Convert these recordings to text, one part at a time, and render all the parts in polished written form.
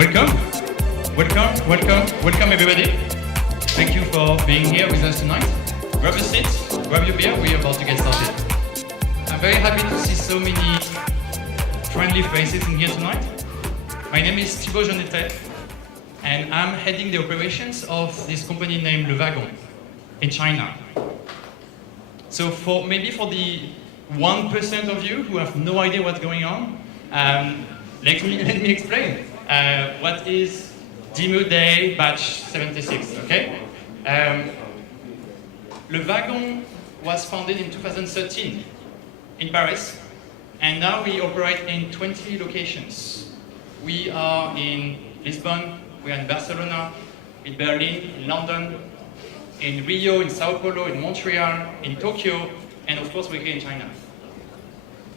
Welcome, welcome everybody. Thank you for being here with us tonight. Grab a seat, grab your beer, we're about to get started. I'm very happy to see so many friendly faces in here tonight. My name is Thibaut Jonetet, and I'm heading the operations of this company named Le Wagon in China. So maybe for the 1% of you who have no idea what's going on, let me explain. What is DemoDay batch 76, okay? Le Wagon was founded in 2013 in Paris, and now we operate in 20 locations. We are in Lisbon, we are in Barcelona, in Berlin, in London, in Rio, in Sao Paulo, in Montreal, in Tokyo, and of course we're here in China.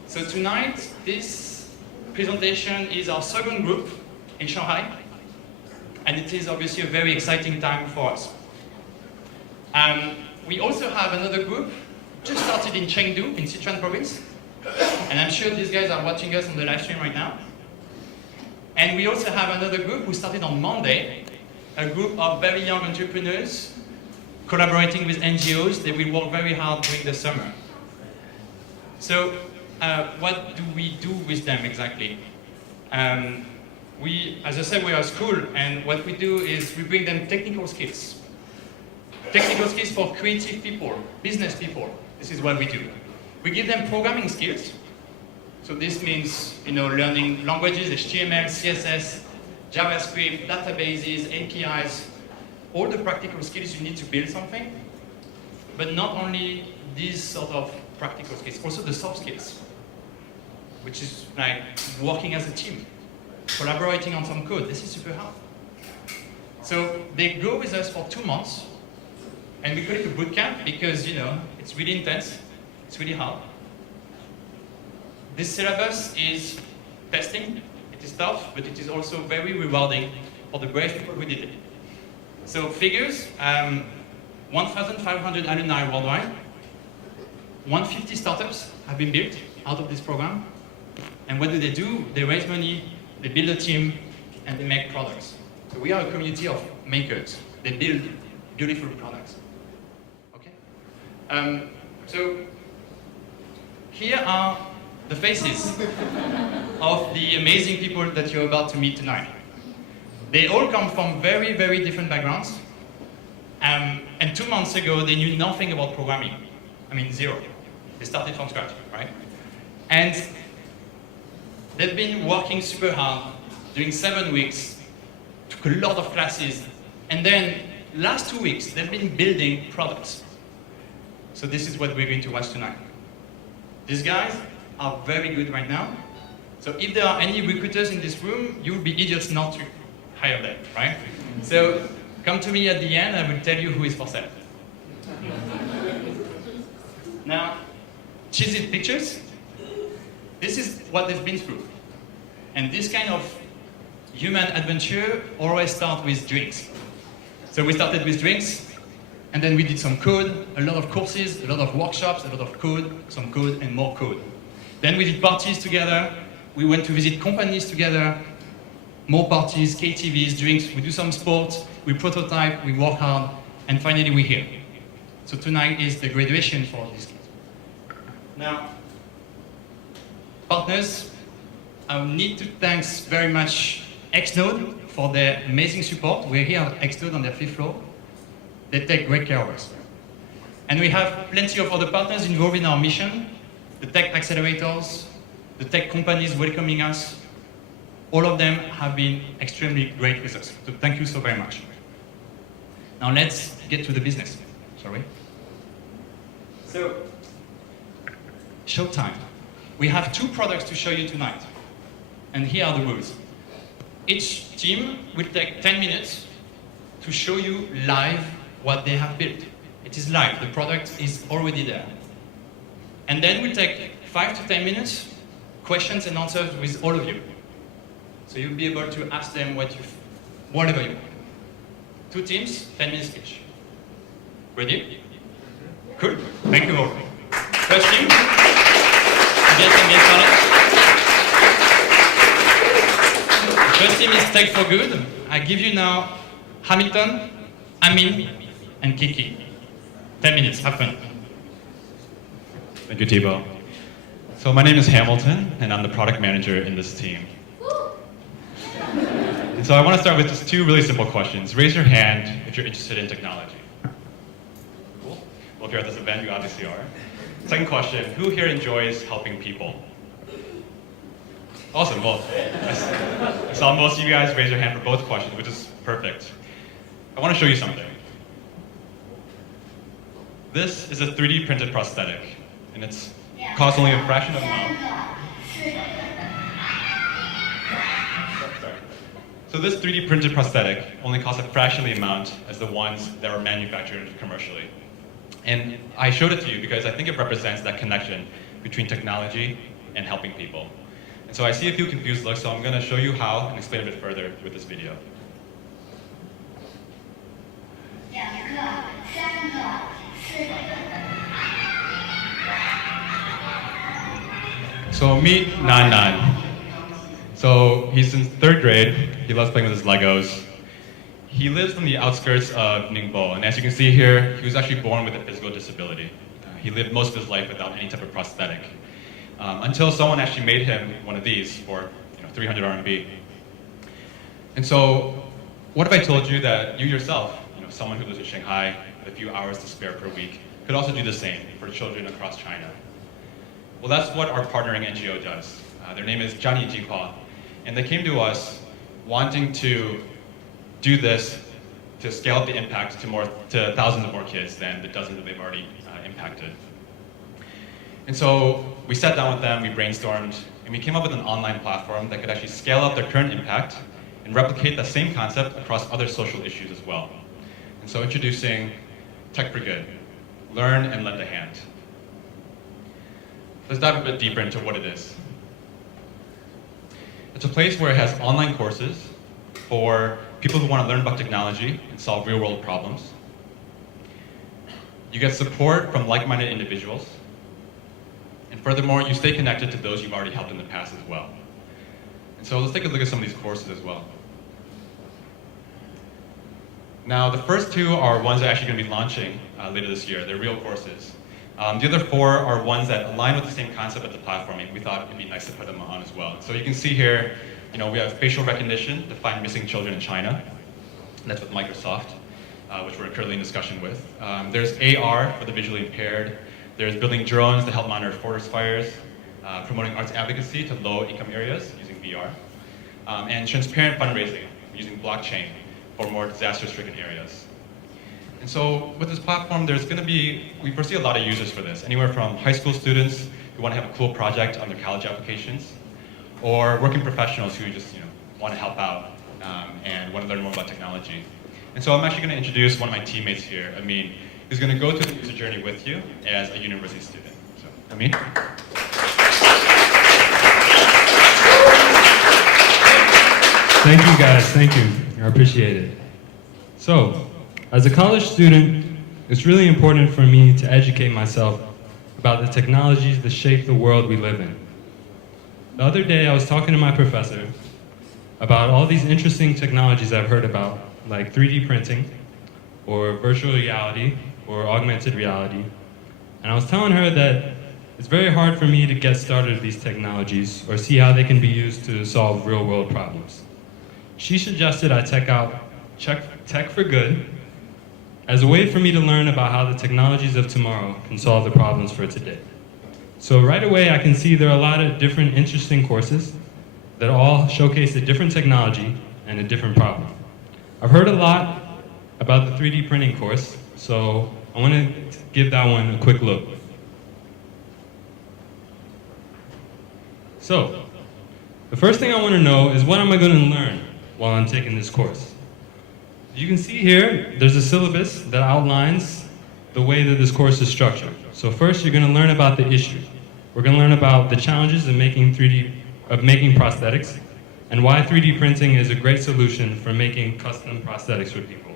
So tonight, this presentation is our second group in Shanghai, and it is obviously a very exciting time for us. We also have another group, just started in Chengdu, in Sichuan province, and I'm sure these guys are watching us on the live stream right now. And we also have another group who started on Monday, a group of very young entrepreneurs collaborating with NGOs. They will work very hard during the summer. So what do we do with them exactly? As I said, we are a school, and what we do is we bring them technical skills. Technical skills for creative people, business people. This is what we do. We give them programming skills. So this means, learning languages, HTML, CSS, JavaScript, databases, APIs, all the practical skills you need to build something. But not only these sort of practical skills, also the soft skills, which is like working as a team, collaborating on some code. This is super hard. So they go with us for 2 months, and we call it a bootcamp because, it's really intense, it's really hard. This syllabus is testing, it is tough, but it is also very rewarding for the brave people who did it. So figures, 1,500 alumni worldwide, 150 startups have been built out of this program. And what do? They raise money, they build a team, and they make products. So we are a community of makers. They build beautiful products. Okay? So here are the faces of the amazing people that you're about to meet tonight. They all come from very, very different backgrounds. And 2 months ago, they knew nothing about programming. I mean, zero. They started from scratch, right? And they've been working super hard, doing 7 weeks, took a lot of classes, and then last 2 weeks, they've been building products. So this is what we're going to watch tonight. These guys are very good right now. So if there are any recruiters in this room, you would be idiots not to hire them, right? So come to me at the end, I will tell you who is for sale. Now, cheesy pictures. This is what they've been through. And this kind of human adventure always starts with drinks. So we started with drinks, and then we did some code, a lot of courses, a lot of workshops, a lot of code, some code, and more code. Then we did parties together. We went to visit companies together, more parties, KTVs, drinks. We do some sports, we prototype, we work hard, and finally we're here. So tonight is the graduation for these kids. Now, partners, I need to thank very much Xnode for their amazing support. We're here at Xnode on their 5th floor. They take great care of us. And we have plenty of other partners involved in our mission, the tech accelerators, the tech companies welcoming us. All of them have been extremely great with us. So thank you so very much. Now let's get to the business, shall we? So, showtime. We have 2 products to show you tonight. And here are the rules. Each team will take 10 minutes to show you live what they have built. It is live, the product is already there. And then we'll take 5 to 10 minutes, questions and answers with all of you. So you'll be able to ask them whatever you want. 2 teams, 10 minutes each. Ready? Cool, thank you all. First team, get started. First team is Tech for Good. I give you now Hamilton, Amin, and Kiki. 10 minutes, have fun. Thank you, Thibaut. So my name is Hamilton, and I'm the product manager in this team. And so I want to start with just two really simple questions. Raise your hand if you're interested in technology. Cool. Well, if you're at this event, you obviously are. Second question, who here enjoys helping people? Awesome, well, I saw most of you guys raise your hand for both questions, which is perfect. I want to show you something. This is a 3D printed prosthetic, and it's costs only a fraction of the amount. So this 3D printed prosthetic only costs a fraction of the amount as the ones that are manufactured commercially. And I showed it to you because I think it represents that connection between technology and helping people. And so I see a few confused looks, so I'm going to show you how and explain a bit further with this video. So meet Nan Nan. So he's in 3rd grade. He loves playing with his Legos. He lives from the outskirts of Ningbo, and as you can see here, he was actually born with a physical disability. He lived most of his life without any type of prosthetic, until someone actually made him one of these for 300 RMB. And so, what if I told you that you yourself, someone who lives in Shanghai with a few hours to spare per week, could also do the same for children across China? Well, that's what our partnering NGO does. Their name is Zhani Jihua, and they came to us wanting to do this to scale up the impact to thousands of more kids than the dozens that they've already impacted. And so we sat down with them, we brainstormed, and we came up with an online platform that could actually scale up their current impact and replicate the same concept across other social issues as well. And so introducing Tech for Good, learn and lend a hand. Let's dive a bit deeper into what it is. It's a place where it has online courses for people who want to learn about technology and solve real-world problems. You get support from like-minded individuals. And furthermore, you stay connected to those you've already helped in the past as well. And so let's take a look at some of these courses as well. Now, the first two are ones that are actually going to be launching later this year. They're real courses. The other 4 are ones that align with the same concept of the platforming. We thought it'd be nice to put them on as well. So you can see here, we have facial recognition to find missing children in China. That's with Microsoft, which we're currently in discussion with. There's AR for the visually impaired. There's building drones to help monitor forest fires, promoting arts advocacy to low-income areas using VR, and transparent fundraising using blockchain for more disaster-stricken areas. And so with this platform, we foresee a lot of users for this, anywhere from high school students who want to have a cool project on their college applications, or working professionals who just want to help out and want to learn more about technology. And so I'm actually going to introduce one of my teammates here, Amin, who's going to go through the user journey with you as a university student. So, Amin? Thank you guys, thank you. I appreciate it. So, as a college student, it's really important for me to educate myself about the technologies that shape the world we live in. The other day, I was talking to my professor about all these interesting technologies I've heard about, like 3D printing, or virtual reality, or augmented reality. And I was telling her that it's very hard for me to get started with these technologies, or see how they can be used to solve real-world problems. She suggested I check out Tech for Good as a way for me to learn about how the technologies of tomorrow can solve the problems for today. So right away, I can see there are a lot of different interesting courses that all showcase a different technology and a different problem. I've heard a lot about the 3D printing course, so I want to give that one a quick look. So, the first thing I want to know is what am I going to learn while I'm taking this course? You can see here, there's a syllabus that outlines the way that this course is structured. So first, you're going to learn about the issue. We're going to learn about the challenges of making prosthetics, and why 3D printing is a great solution for making custom prosthetics for people.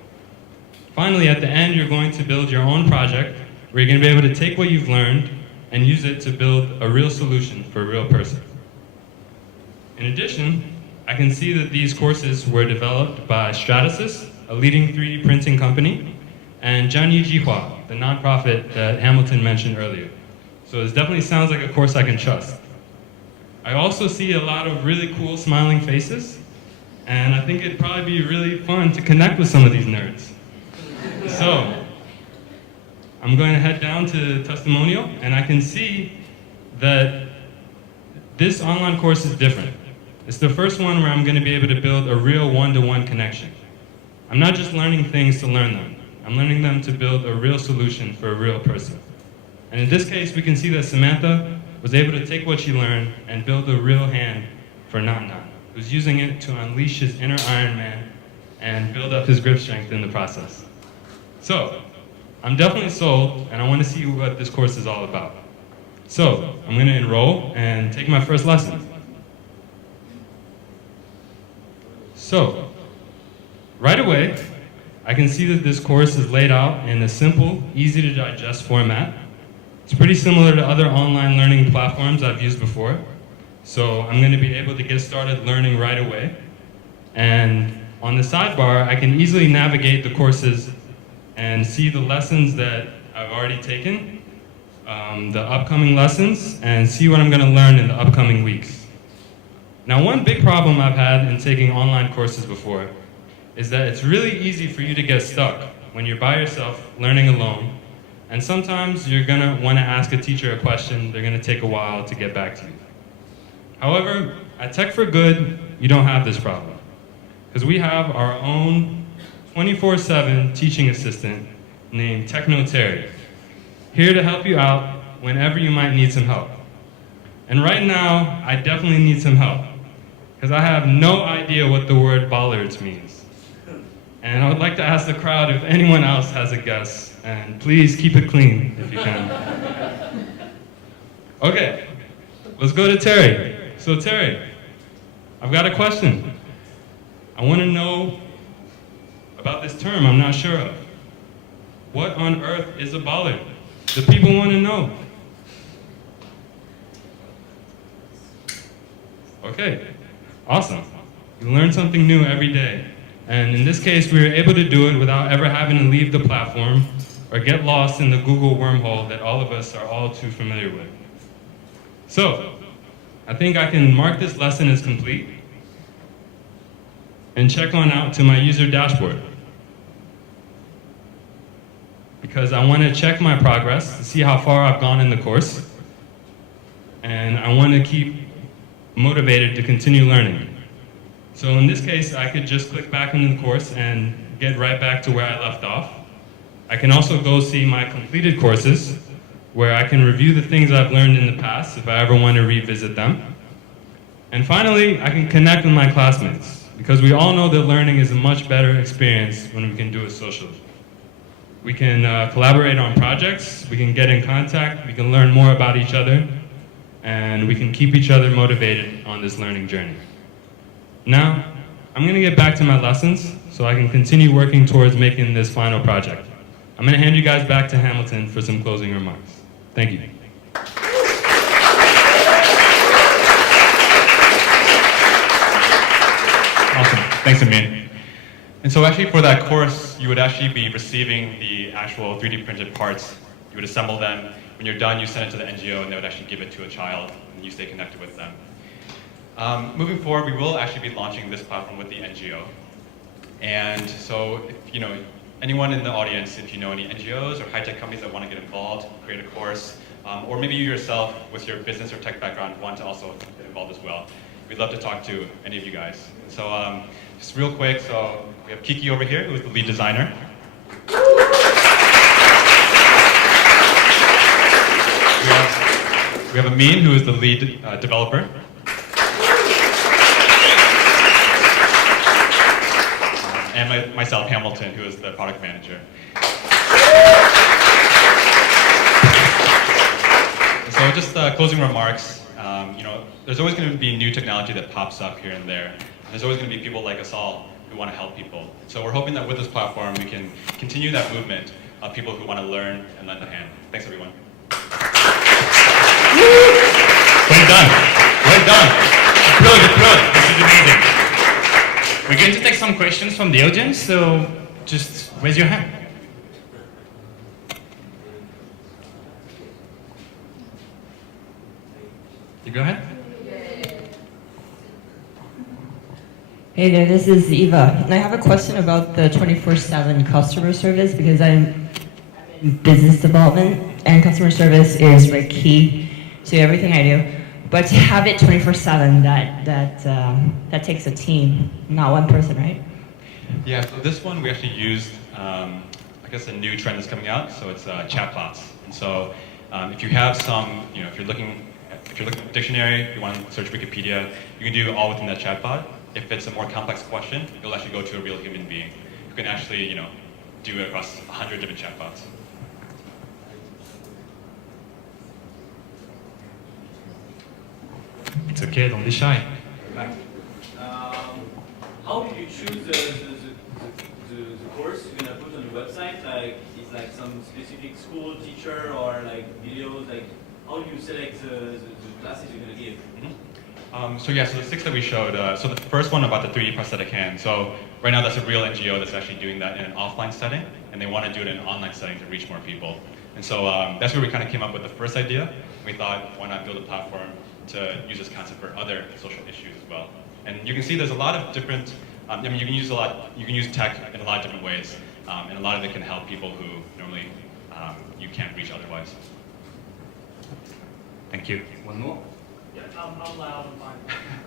Finally, at the end, you're going to build your own project where you're going to be able to take what you've learned and use it to build a real solution for a real person. In addition, I can see that these courses were developed by Stratasys, a leading 3D printing company, and Jianyi Jihua, the nonprofit that Hamilton mentioned earlier. So this definitely sounds like a course I can trust. I also see a lot of really cool smiling faces, and I think it'd probably be really fun to connect with some of these nerds. So, I'm going to head down to Testimonial, and I can see that this online course is different. It's the first one where I'm going to be able to build a real one-to-one connection. I'm not just learning things to learn them. I'm learning them to build a real solution for a real person. And in this case, we can see that Samantha was able to take what she learned and build a real hand for Nan, who's using it to unleash his inner Iron Man and build up his grip strength in the process. So, I'm definitely sold, and I want to see what this course is all about. So, I'm going to enroll and take my first lesson. So, right away, I can see that this course is laid out in a simple, easy to digest format. It's pretty similar to other online learning platforms I've used before. So I'm going to be able to get started learning right away. And on the sidebar, I can easily navigate the courses and see the lessons that I've already taken, the upcoming lessons, and see what I'm going to learn in the upcoming weeks. Now, one big problem I've had in taking online courses before is that it's really easy for you to get stuck when you're by yourself, learning alone, and sometimes you're going to want to ask a teacher a question, they're going to take a while to get back to you. However, at Tech for Good, you don't have this problem, because we have our own 24/7 teaching assistant named Techno Terry, here to help you out whenever you might need some help. And right now, I definitely need some help, because I have no idea what the word bollards means. And I would like to ask the crowd if anyone else has a guess, and please keep it clean if you can. Okay, let's go to Terry. So Terry, I've got a question. I want to know about this term I'm not sure of. What on earth is a bollard? The people want to know. Okay, awesome. You learn something new every day. And in this case, we were able to do it without ever having to leave the platform or get lost in the Google wormhole that all of us are all too familiar with. So, I think I can mark this lesson as complete and check on out to my user dashboard, because I want to check my progress to see how far I've gone in the course, and I want to keep motivated to continue learning. So in this case, I could just click back into the course and get right back to where I left off. I can also go see my completed courses, where I can review the things I've learned in the past if I ever want to revisit them. And finally, I can connect with my classmates, because we all know that learning is a much better experience when we can do it socially. We can collaborate on projects, we can get in contact, we can learn more about each other, and we can keep each other motivated on this learning journey. Now, I'm going to get back to my lessons so I can continue working towards making this final project. I'm going to hand you guys back to Hamilton for some closing remarks. Thank you. Awesome. Thanks, Amin. And so actually for that course, you would actually be receiving the actual 3D printed parts. You would assemble them. When you're done, you send it to the NGO, and they would actually give it to a child, and you stay connected with them. Moving forward, we will actually be launching this platform with the NGO. And so, if anyone in the audience, if you know any NGOs or high-tech companies that want to get involved, create a course, or maybe you yourself, with your business or tech background, want to also get involved as well, we'd love to talk to any of you guys. So, just real quick, so we have Kiki over here, who is the lead designer. We have Amin, who is the lead developer. And myself, Hamilton, who is the product manager. So just closing remarks, there's always going to be new technology that pops up here and there. And there's always going to be people like us all who want to help people. So we're hoping that with this platform, we can continue that movement of people who want to learn and lend a hand. Thanks, everyone. Well done. Well done. Brilliant, brilliant. is amazing. We're going to take some questions from the audience, so just raise your hand. You go ahead. Hey there, this is Eva. And I have a question about the 24/7 customer service because I'm in business development and customer service is very key to everything I do. But to have it 24/7, that takes a team, not one person, right? Yeah, so this one we actually used, I guess a new trend that's coming out, so it's chatbots. And so if you have some, if you're looking at the dictionary, you want to search Wikipedia, you can do all within that chatbot. If it's a more complex question, you'll actually go to a real human being who can actually, do it across 100 different chatbots. It's okay, don't be shy. How did you choose the course you're gonna put on your website? Like, is like some specific school teacher or like videos? Like, how do you select the classes you're gonna give? So the 6 that we showed, so the first one about the 3D prosthetic hand. So right now that's a real NGO that's actually doing that in an offline setting, and they want to do it in an online setting to reach more people. And so that's where we kind of came up with the first idea. We thought, why not build a platform to use this concept for other social issues as well. And you can see there's a lot of different, you can use tech in a lot of different ways, and a lot of it can help people who normally you can't reach otherwise. Thank you. One more. Yeah, I'm loud, I'm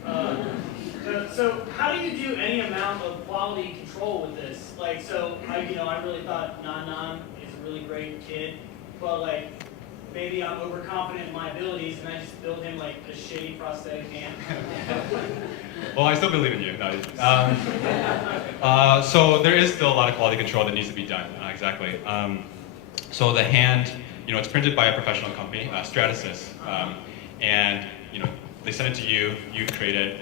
fine. So how do you do any amount of quality control with this? Like, so I really thought Nan is a really great kid, but like, maybe I'm overconfident in my abilities and I just build him like a shitty prosthetic hand. Well, I still believe in you. No, so there is still a lot of quality control that needs to be done. Exactly. So the hand, it's printed by a professional company, Stratasys, and they send it to you. You create it.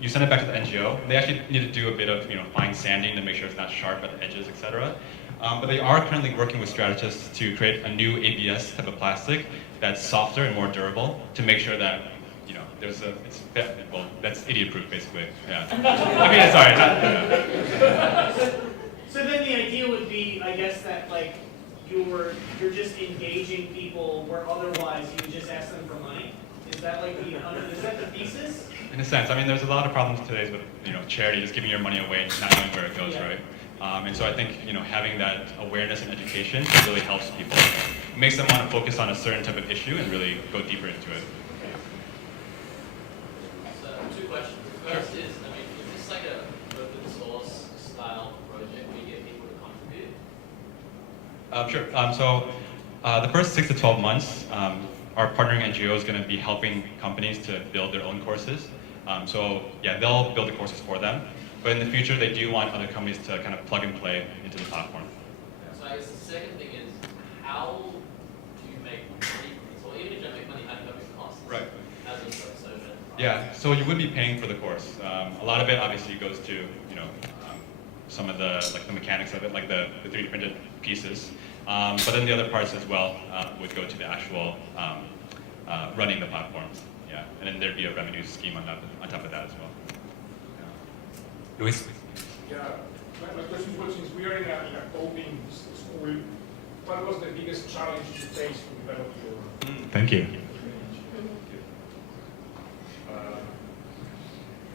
You send it back to the NGO. They actually need to do a bit of fine sanding to make sure it's not sharp at the edges, etc. But they are currently working with Stratasys to create a new ABS type of plastic that's softer and more durable to make sure that that's idiot-proof basically. Yeah. Sorry. So then the idea would be, I guess, that like you're just engaging people where otherwise you would just ask them for money. Is that the thesis? In a sense, there's a lot of problems today with charity, just giving your money away, not knowing where it goes, right? And so I think having that awareness and education really helps people. It makes them want to focus on a certain type of issue and really go deeper into it. So 2 questions. The first is this like a open source style project where you get people to contribute? Sure. So the first 6 to 12 months, our partnering NGO is going to be helping companies to build their own courses. They'll build the courses for them. But in the future, they do want other companies to kind of plug and play into the platform. So I guess the second thing is, how do you make money? So even if you don't make money, how do you cover your costs? Right. As a social. Yeah, so you would be paying for the course. A lot of it obviously goes to, some of the mechanics of it, like the 3D printed pieces. But then the other parts as well would go to the actual running the platform. Yeah, and then there'd be a revenue scheme on top of that as well. Luis? Yeah, my question was, since we are in a coding school, what was the biggest challenge you faced to develop your... Thank you.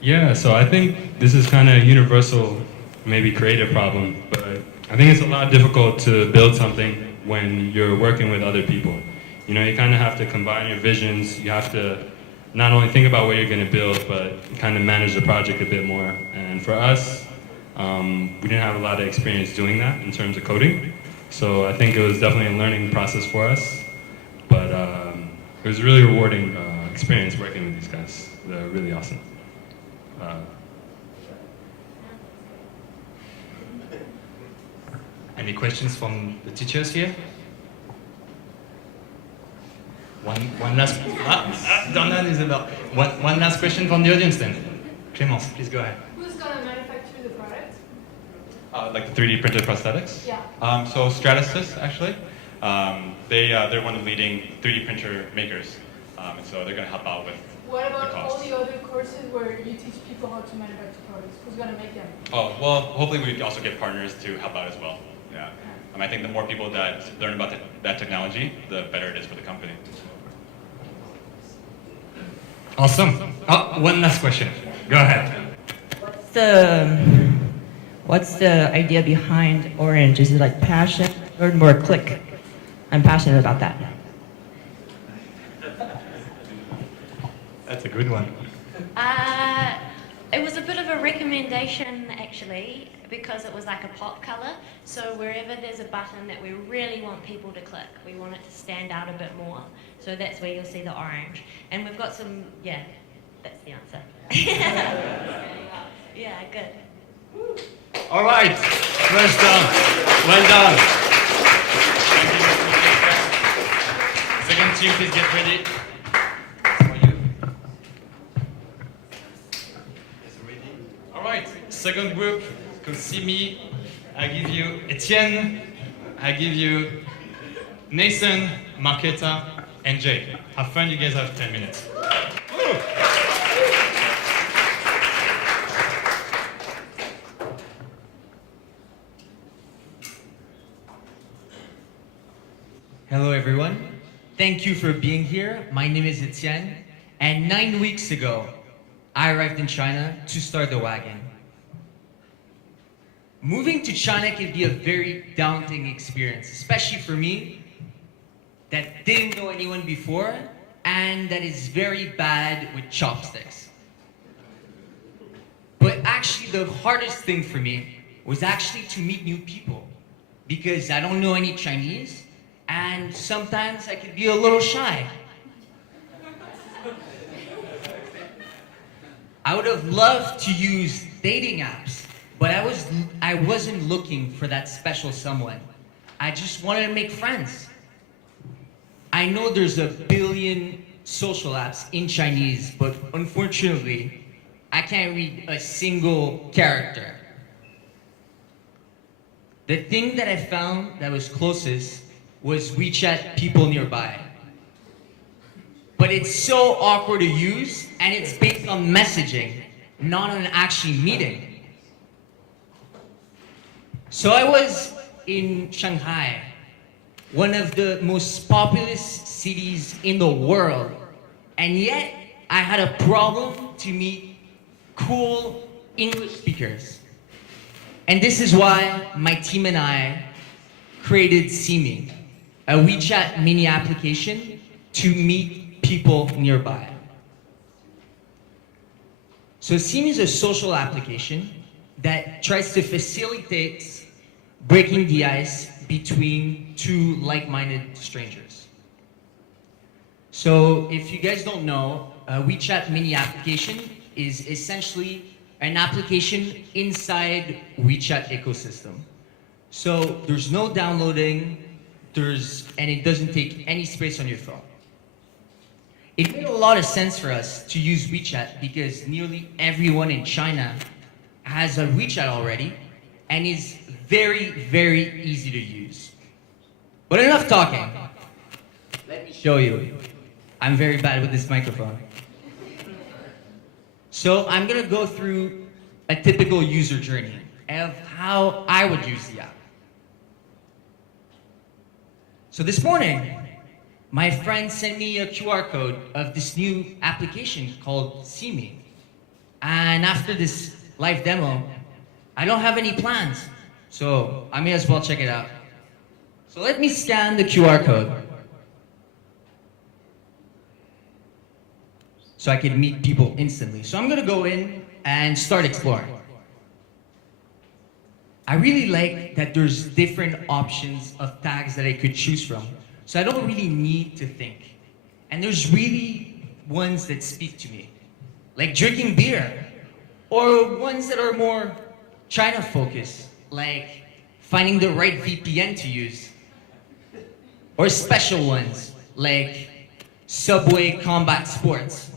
Yeah, so I think this is kind of a universal, maybe creative problem, but I think it's a lot difficult to build something when you're working with other people. You kind of have to combine your visions. You have to not only think about what you're going to build, but kind of manage the project a bit more. And for us, we didn't have a lot of experience doing that in terms of coding. So I think it was definitely a learning process for us. But it was a really rewarding experience working with these guys. They're really awesome. Any questions from the teachers here? One last. Donald is about. One last question from the audience then. Clémence, please go ahead. Who's gonna manufacture the product? Like the 3D printed prosthetics? Yeah. So Stratasys, actually, they're one of the leading 3D printer makers, and so they're going to help out with What the about all costs. the other courses where you teach people how to manufacture products? Who's gonna make them? Oh, well, hopefully we also get partners to help out as well. Yeah. I think the more people that learn about that technology, the better it is for the company. Awesome. Oh, one last question. Go ahead. What's the idea behind Orange? Is it like passion or more click? I'm passionate about that. That's a good one. It was a bit of a recommendation actually, because it was like a pop color. So wherever there's a button that we really want people to click, we want it to stand out a bit more. So that's where you'll see the orange. And we've got some, yeah, that's the answer. Yeah, good. All right. Well done. Well done. Second team, please get ready. All right, second group, come see me. I give you Etienne, I give you Nathan, Marketa, and Jake. Have fun, you guys have 10 minutes. Hello everyone. Thank you for being here. My name is Etienne, and 9 weeks ago, I arrived in China to start the Wagon. Moving to China can be a very daunting experience, especially for me that didn't know anyone before and that is very bad with chopsticks. But actually the hardest thing for me was actually to meet new people because I don't know any Chinese and sometimes I could be a little shy. I would have loved to use dating apps, but I wasn't looking for that special someone. I just wanted to make friends. I know there's 1 billion social apps in Chinese, but unfortunately, I can't read a single character. The thing that I found that was closest was WeChat People Nearby. But it's so awkward to use, and it's based on messaging, not on actually meeting. So I was in Shanghai, one of the most populous cities in the world, and yet I had a problem to meet cool English speakers. And this is why my team and I created Simi, a WeChat mini application to meet people nearby. So Simi is a social application that tries to facilitate breaking the ice between two like-minded strangers. So if you guys don't know, a WeChat mini application is essentially an application inside WeChat ecosystem. So there's no downloading, and it doesn't take any space on your phone. It made a lot of sense for us to use WeChat because nearly everyone in China has a WeChat already and is very, very easy to use. But enough talking. Let me show you. I'm very bad with this microphone. So I'm gonna go through a typical user journey of how I would use the app. So this morning, my friend sent me a QR code of this new application called Simi. And after this live demo, I don't have any plans, so I may as well check it out. So let me scan the QR code so I can meet people instantly. So I'm gonna go in and start exploring. I really like that there's different options of tags that I could choose from. So I don't really need to think. And there's really ones that speak to me, like drinking beer, or ones that are more China focused, like finding the right VPN to use, or special ones, like Subway Combat Sports.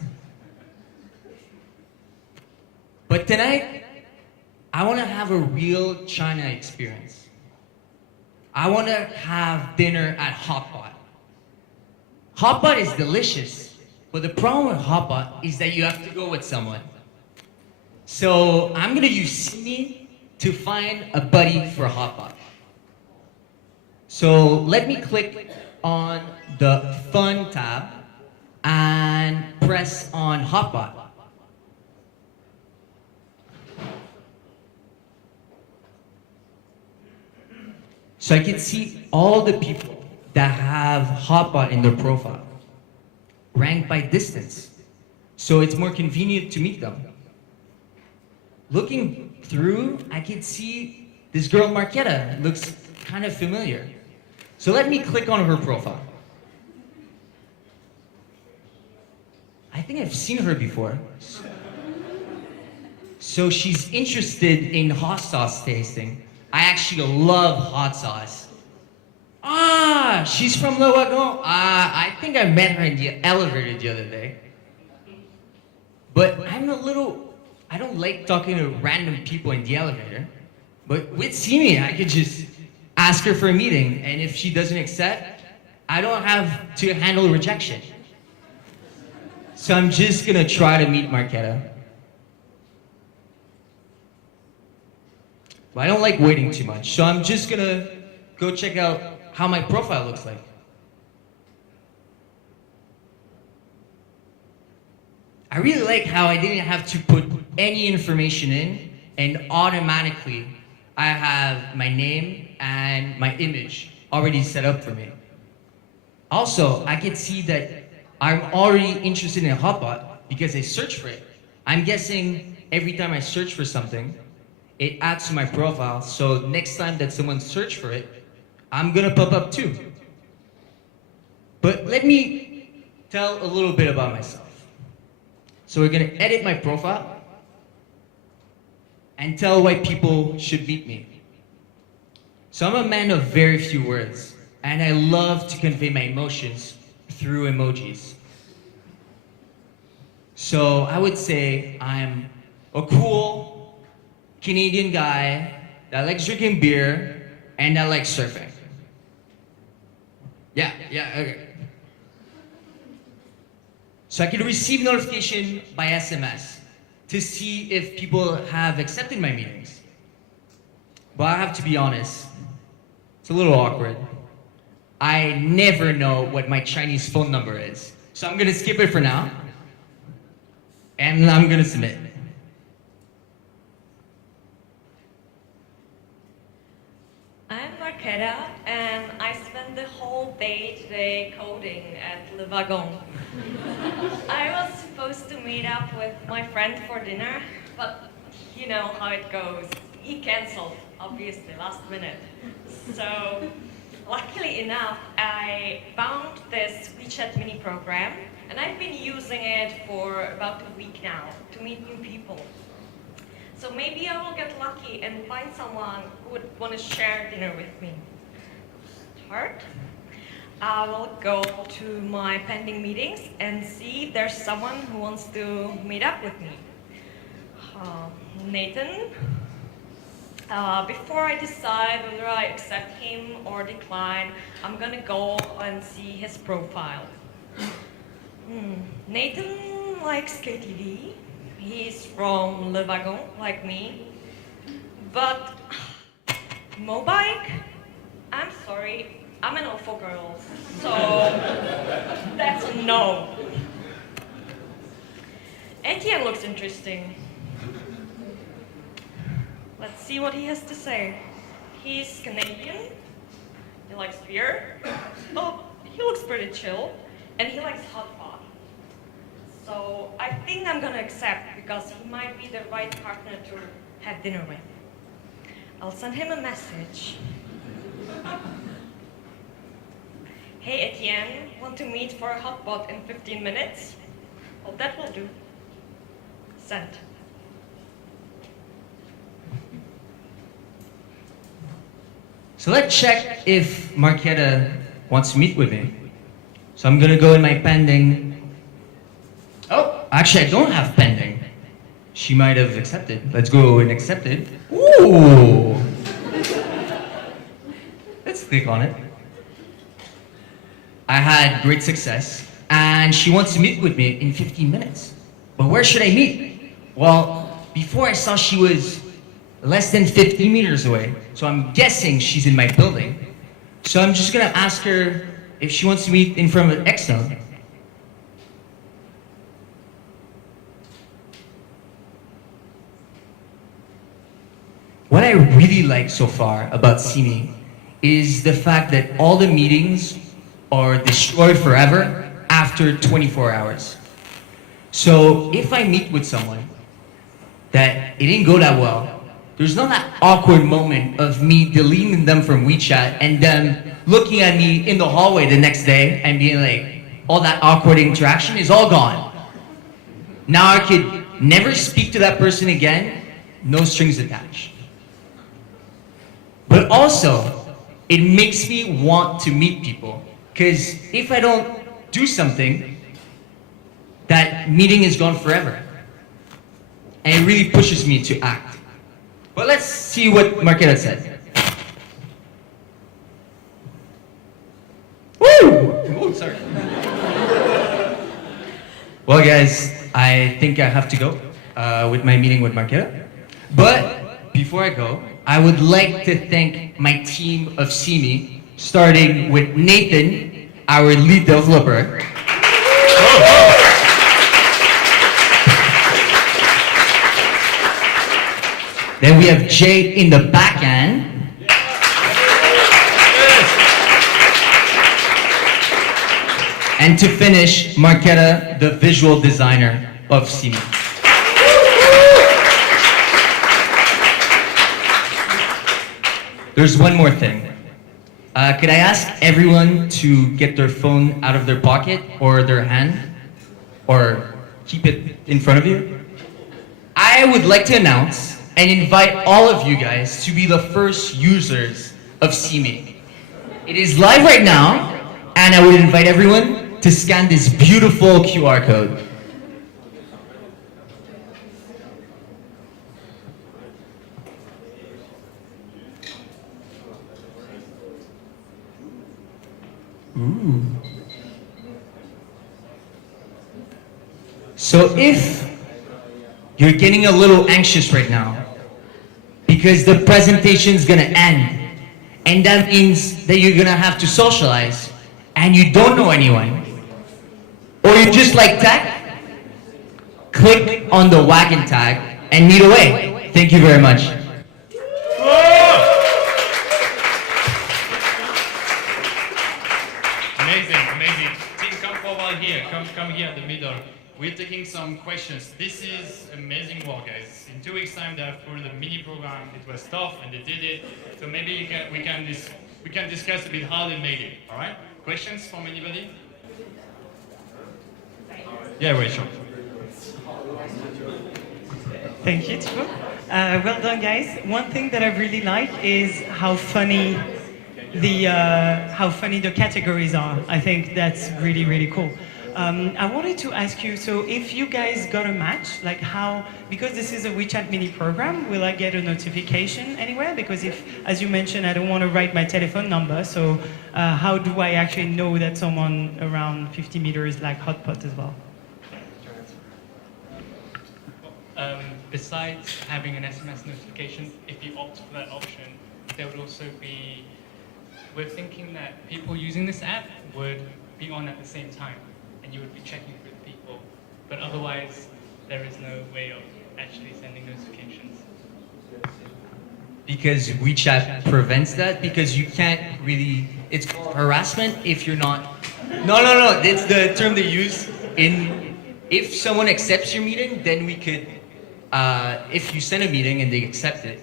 But tonight, I want to have a real China experience. I want to have dinner at Hotpot. Hotpot is delicious, But the problem with Hotbot is that you have to go with someone. So I'm gonna use Simi to find a buddy for Hotbot. So let me click on the Fun tab and press on Hotbot. So I can see all the people that have Hotbot in their profile, ranked by distance. So it's more convenient to meet them. Looking through, I can see this girl Marquetta looks kind of familiar. So let me click on her profile. I think I've seen her before. So she's interested in hot sauce tasting. I actually love hot sauce. Ah, she's from Le Wagon. I think I met her in the elevator the other day. But I don't like talking to random people in the elevator. But with Simi, I could just ask her for a meeting, and if she doesn't accept, I don't have to handle rejection. So I'm just gonna try to meet Marquetta. But I don't like waiting too much, so I'm just gonna go check out how my profile looks like. I really like how I didn't have to put any information in, and automatically I have my name and my image already set up for me. Also, I can see that I'm already interested in Hotbot because I search for it. I'm guessing every time I search for something, it adds to my profile, so next time that someone searches for it, I'm gonna pop up too. But let me tell a little bit about myself. So we're gonna edit my profile and tell why people should meet me. So I'm a man of very few words, and I love to convey my emotions through emojis. So I would say I'm a cool Canadian guy that likes drinking beer and that likes surfing. Yeah, okay. So I can receive notification by SMS to see if people have accepted my meetings. But I have to be honest, it's a little awkward. I never know what my Chinese phone number is. So I'm gonna skip it for now, and I'm gonna submit. I'm Marquetta, and I spent the whole day today coding at Le Wagon. I was supposed to meet up with my friend for dinner, but you know how it goes. He canceled, obviously, last minute. So, luckily enough, I found this WeChat mini program, and I've been using it for about a week now to meet new people. So maybe I will get lucky and find someone who would want to share dinner with me. Start. I will go to my pending meetings and see if there's someone who wants to meet up with me. Nathan. Before I decide whether I accept him or decline, I'm gonna go and see his profile. Nathan likes KTV. He's from Le Wagon, like me. But Mobike? I'm sorry, I'm an awful girl, so that's a no. Etienne looks interesting. Let's see what he has to say. He's Canadian, he likes beer, oh, he looks pretty chill, and he likes hot pot. So I think I'm gonna accept because he might be the right partner to have dinner with. I'll send him a message. Hey Etienne, want to meet for a hot pot in 15 minutes? Well, that will do. Sent. So let's check if Marquetta wants to meet with me. So I'm gonna go in my pending. Oh, actually I don't have pending. She might have accepted. Let's go and accept it. Ooh. Let's click on it. I had great success, and she wants to meet with me in 15 minutes. But where should I meet? Well, before I saw she was less than 50 meters away, so I'm guessing she's in my building. So I'm just gonna ask her if she wants to meet in front of X node. What I really like so far about CME is the fact that all the meetings are destroyed forever after 24 hours. So if I meet with someone that it didn't go that well, there's not that awkward moment of me deleting them from WeChat and them looking at me in the hallway the next day and being like, all that awkward interaction is all gone. Now I could never speak to that person again, no strings attached. But also, it makes me want to meet people. Because if I don't do something, that meeting is gone forever. And it really pushes me to act. But let's see what Marketa said. Woo! Oh, sorry. Well, guys, I think I have to go with my meeting with Marketa. But before I go, I would like to thank my team of CME, starting with Nathan, our lead developer. Then we have Jay in the back end. And to finish, Marketa, the visual designer of CME. There's one more thing. Could I ask everyone to get their phone out of their pocket or their hand? Or keep it in front of you? I would like to announce and invite all of you guys to be the first users of CME. It is live right now, and I would invite everyone to scan this beautiful QR code. Ooh. So if you're getting a little anxious right now because the presentation's gonna end, and that means that you're gonna have to socialize and you don't know anyone, or you just like tech, click on the wagon tag and meet away. Thank you very much. Amazing. Team, come forward here. Come here in the middle. We're taking some questions. This is amazing work, guys. In 2 weeks' time, they have pulled a mini program. It was tough, and they did it. So maybe we can discuss a bit how they made it. All right? Questions from anybody? Yeah, wait, sure. Thank you, Thibaut. Well done, guys. One thing that I really like is how funny the categories are. I think that's really, really cool. I wanted to ask you, so if you guys got a match, like how, because this is a WeChat mini program, will I get a notification anywhere? Because if, as you mentioned, I don't want to write my telephone number, so how do I actually know that someone around 50 meters like hotpot as well? Besides having an SMS notification, if you opt for that option, there would also be, we're thinking that people using this app would be on at the same time, and you would be checking with people, but otherwise there is no way of actually sending notifications. Because WeChat prevents that, because you can't really, it's harassment if you're not, no, it's the term they use in, if someone accepts your meeting, then we could, if you send a meeting and they accept it,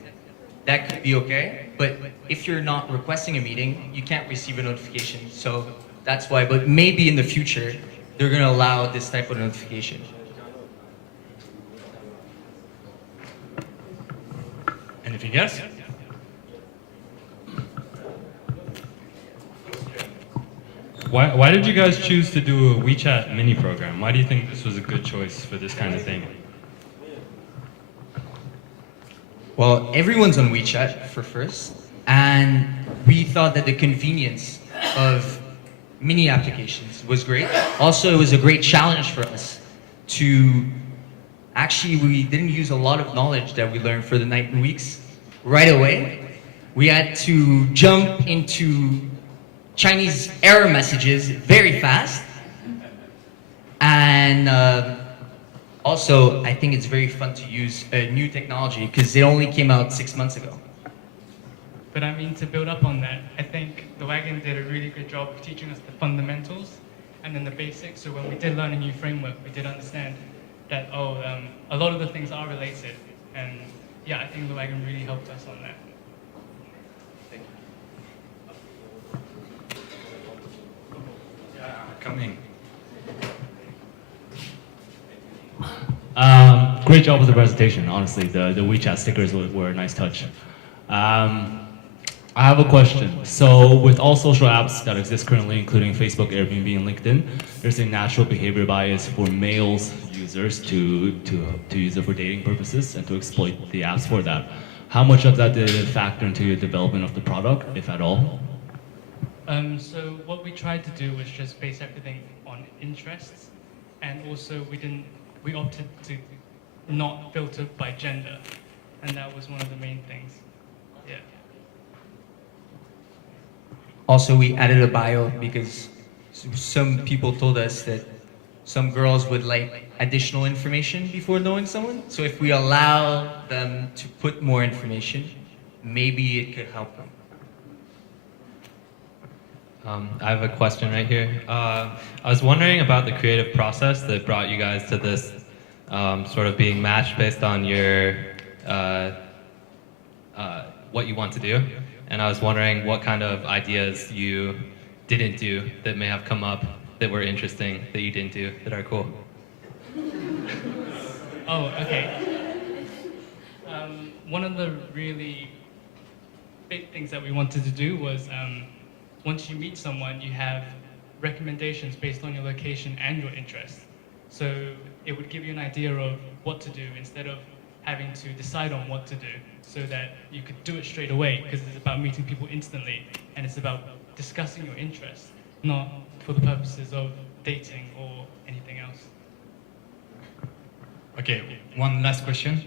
that could be okay, but if you're not requesting a meeting, you can't receive a notification, so that's why, but maybe in the future, they're gonna allow this type of notification. Anything else? Why did you guys choose to do a WeChat mini program? Why do you think this was a good choice for this kind of thing? Well, everyone's on WeChat for first, and we thought that the convenience of mini applications was great. Also, it was a great challenge for us to actually, we didn't use a lot of knowledge that we learned for the 9 weeks right away. We had to jump into Chinese error messages very fast. And also, I think it's very fun to use a new technology because it only came out 6 months ago. But I mean, to build up on that, I think the Wagon did a really good job of teaching us the fundamentals and then the basics. So when we did learn a new framework, we did understand that, a lot of the things are related. And yeah, I think the Wagon really helped us on that. Coming. Great job with the presentation, honestly. The WeChat stickers were a nice touch. I have a question. So with all social apps that exist currently, including Facebook, Airbnb, and LinkedIn, there's a natural behavior bias for males users to use it for dating purposes and to exploit the apps for that. How much of that did it factor into your development of the product, if at all? So what we tried to do was just base everything on interests, and also we opted to not filter by gender, and that was one of the main things. Yeah. Also, we added a bio because some people told us that some girls would like additional information before knowing someone. So if we allow them to put more information, maybe it could help them. I have a question right here. I was wondering about the creative process that brought you guys to this sort of being matched based on your what you want to do. And I was wondering what kind of ideas you didn't do that may have come up that were interesting that you didn't do that are cool. Oh, okay. One of the really big things that we wanted to do was once you meet someone, you have recommendations based on your location and your interests. So it would give you an idea of what to do instead of having to decide on what to do, so that you could do it straight away, because it's about meeting people instantly and it's about discussing your interests, not for the purposes of dating or anything else. Okay, one last question.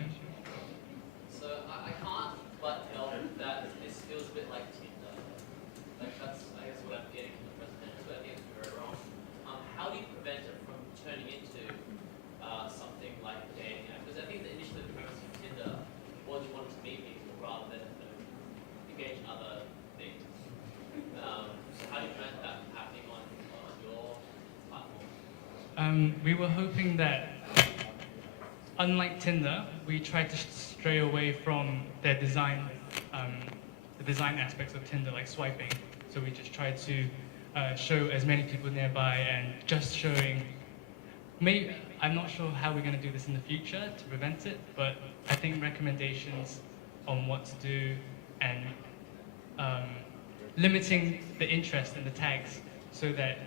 So I can't but tell that this feels a bit like Tinder. Like that's, I guess, what I'm getting from the presentation, but I think it's very wrong. How do you prevent it from turning into something like a dating app? Because I think the initial premise of Tinder was you wanted to meet people rather than engage in other things. So how do you prevent that from happening on your platform? We were hoping that, unlike Tinder, we tried to stray away from their design, the design aspects of Tinder, like swiping. So we just tried to show as many people nearby and just showing. I'm not sure how we're going to do this in the future to prevent it, but I think recommendations on what to do and limiting the interest in the tags so that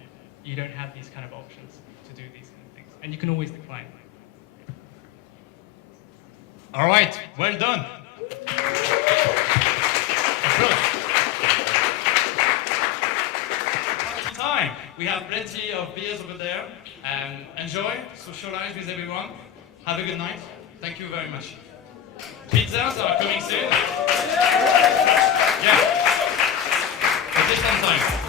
you don't have these kind of options to do these kind of things. And you can always decline. All right, well done. Time. We have plenty of beers over there. Enjoy, socialize with everyone. Have a good night. Thank you very much. Pizzas are coming soon. Yeah. At this time.